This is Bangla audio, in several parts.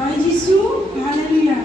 By Yesus, hallelujah.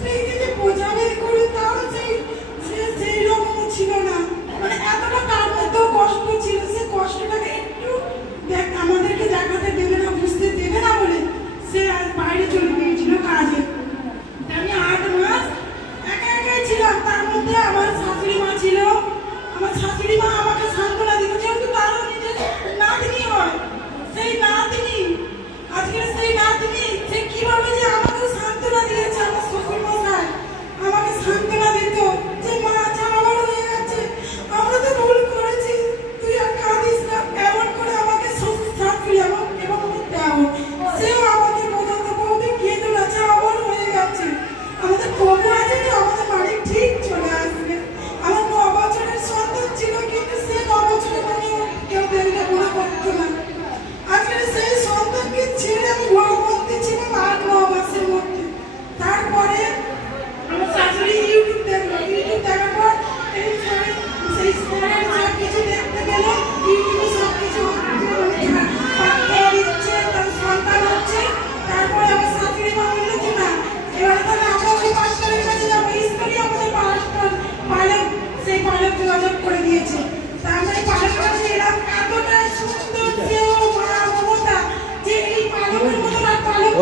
speaking.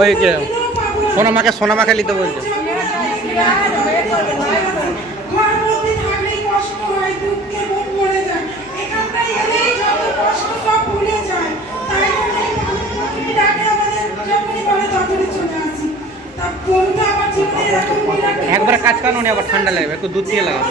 ওই যে, সোনামাকে সোনামাকে নিতে বলছে। একবার কাজ কানো নি আবার ঠান্ডা লাগবে, একটু দুধ দিয়ে লাগাবো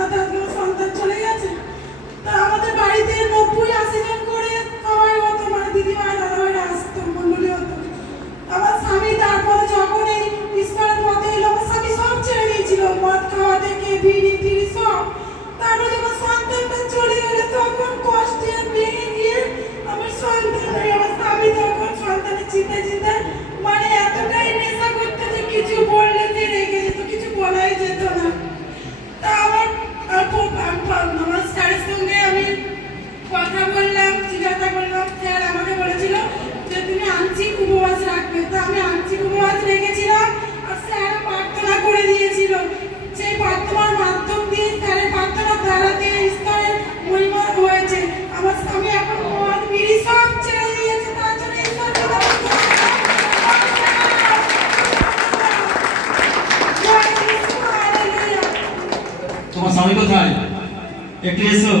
একটু এসো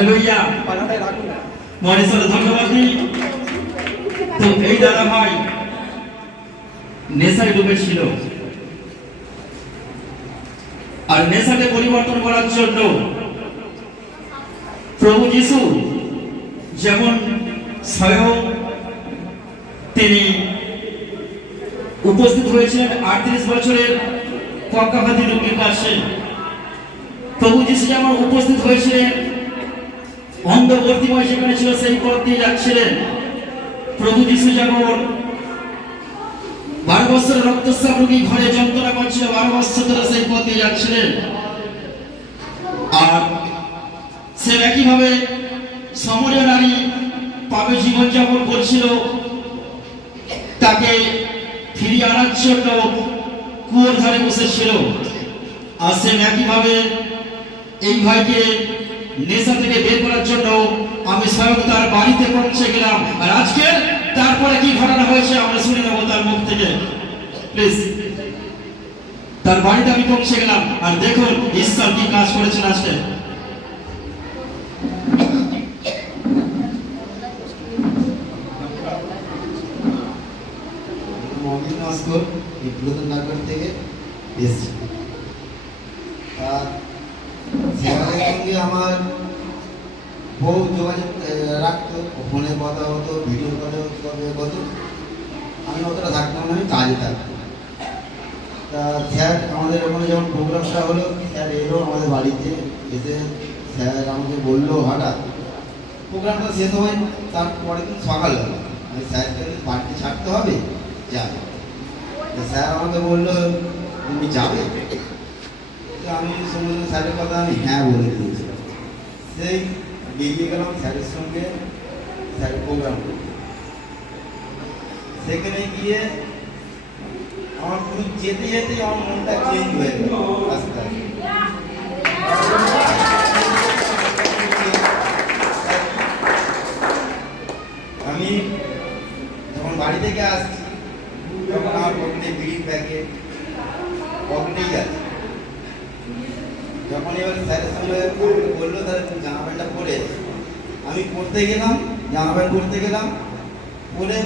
লইয়া ধন্যবাদ তো এই দাদা ভাই নেশায় আর নেশাকে পরিবর্তন করার জন্য প্রভু যিশু যেমন স্বয়ং তিনি উপস্থিত হয়েছিলেন আটত্রিশ বছরের পক্ষাঘাতী রোগীর কাছে প্রভু যিশু যেমন উপস্থিত হয়েছিলেন অন্ধবর্তীময় যেখানে ছিল, সেই পথ দিয়ে যাচ্ছিলেন। প্রভু যিশু যেমন বারো বছর রক্তস্রাব রোগী ঘরে যন্ত্রণা করছিল, বারো বছর ধরে সেই পথ দিয়ে যাচ্ছিলেন। আর সে একইভাবে সমরীয় নারী পাবে জীবনযাপন করছিল। তাকে ফিরিয়ে আনার জন্য কুয়োর ধারে বসেছিল। আর সে একইভাবে এই ভাইকে নেশা থেকে বের করার জন্য আমি স্বয়ং তার বাড়িতে পৌঁছে গেলাম। আর আজকে তারপরে কি ঘটনা হয়েছে আমরা শুনে নেব তার মুখ থেকে। প্লিজ, তার বাড়িতে আমি পৌঁছে গেলাম। আর দেখুন, ঈশ্বর কি কাজ করেছেন আজকে। নস্কর এই পুরাতন থেকে এসেছি। স্যারের সঙ্গে আমার বহু যোগাযোগ রাখতো, ফোনে কথা হতো, ভিডিও কথা হতো আমি অতটা থাকতাম না, আমি কাজে থাকতাম। তা স্যার আমাদের ওখানে যখন প্রোগ্রামটা হলো, স্যার এলো আমাদের বাড়িতে, এসে স্যার আমাকে বলল হঠাৎ, প্রোগ্রামটা শেষ হয় তারপরে দিন সকাল হলো। আমি স্যারকে বাড়িতে ছাড়তে হবে? যাবে। স্যার আমাকে বলল, তুমি যাবে? আমি সমুদ্র স্যারের কথা আমি হ্যাঁ বলে দিয়েছিলাম সেই বেরিয়ে গেলাম স্যারের সঙ্গে স্যারের প্রোগ্রাম সেখানে গিয়ে আমার পুরো যেতে যেতে আমার মনটা চেঞ্জ হয়ে গেল আস্তে আস্তে। আমি যখন বাড়ি থেকে আসছি, তখন আমার পকেটে বিড়ির প্যাকেট পকেটেই যাচ্ছে। যখন এবার স্যারের সঙ্গে বলল তাহলে জামা প্যান্টটা পরে আমি পরতে গেলাম, জামা প্যান্ট পরতে গেলাম, পরে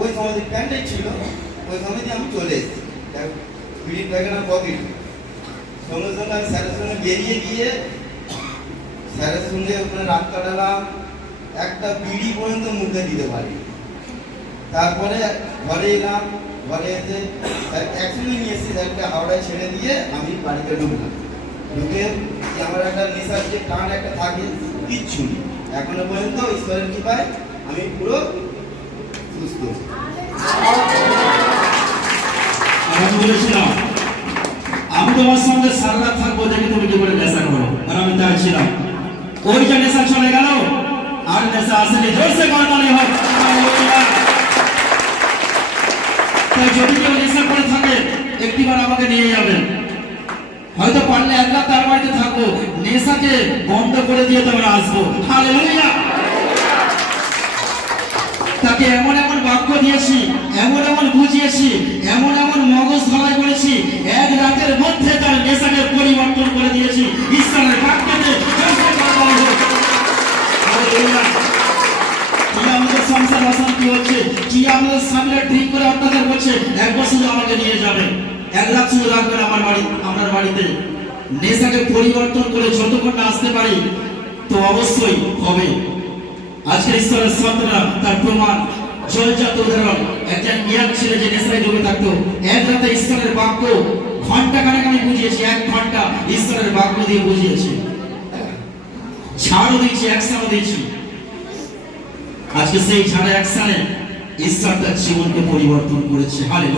ওই সময় প্যান্টই ছিল, ওই সময় আমি চলে এসেছি। বিড়ির পকেট সঙ্গে সঙ্গে আমি স্যারের সঙ্গে বেরিয়ে গিয়ে স্যারের সঙ্গে ওখানে রাত কাটালাম। একটা বিড়ি পর্যন্ত মুখে দিতে পারি তারপরে ঘরে এলাম, ঘরে এসে স্যার অ্যাকচুয়ালি নিয়ে এসেছি, স্যারকে হাওড়ায় ছেড়ে দিয়ে আমি বাড়িতে ঢুকলাম। যে আমার একটা নেশার যে কান একটা থাকে কিচ্ছু নেই এখনও পর্যন্ত ঈশ্বরের কৃপায় আমি পুরো সুস্থ। আমি তোমার সঙ্গে সারা থাকব, দেখে তুমি কি করে নেশা করো? আর আমি তাই ছিলাম। ওই যে নেশা চলে গেল, আর নেশা আসেনি। জোরসে গড়মানি হোক তাই যদি কেউ নেশা করে থাকে, একটিবার আমাকে নিয়ে যাবেন। হয়তো পারলে এক রাত তার বাড়িতে থাকব। নেশাকে বন্ধ করে দিয়ে তোমরা আসব। তাকে এমন এমন বাক্য দিয়েছি, এমন এমন বুঝিয়েছি, এমন এমন মগজ ধলাই করেছি, এক রাতের মধ্যে তার নেশাকে পরিবর্তন করে দিয়েছি। ঈশ্বরের আমাদের সংসার অশান্তি হচ্ছে? কি আমাদের সামনে ঠিক করে আপনাদের করছে একবার শুধু আমাকে নিয়ে যাবেন এক রাত শুধু রাখবেন আমার বাড়ি, আপনার বাড়িতে। নেশাকে পরিবর্তন করে যতক্ষণ না আসতে পারি, তো অবশ্যই হবে। আজকের ঈশ্বরের তার প্রমাণ জলজাত উদাহরণ একজন ছেলে যে নেশায় থাকতো, এক রাতে ঈশ্বরের বাক্য ঘণ্টা খানেক আমি বুঝিয়েছি, এক ঘণ্টা ঈশ্বরের বাক্য দিয়ে বুঝিয়েছি। ছাড়ও দিয়েছি দিয়েছি। আজকে সেই ছাড়া একসানে ঈশ্বর তার জীবনকে পরিবর্তন করেছে। হালে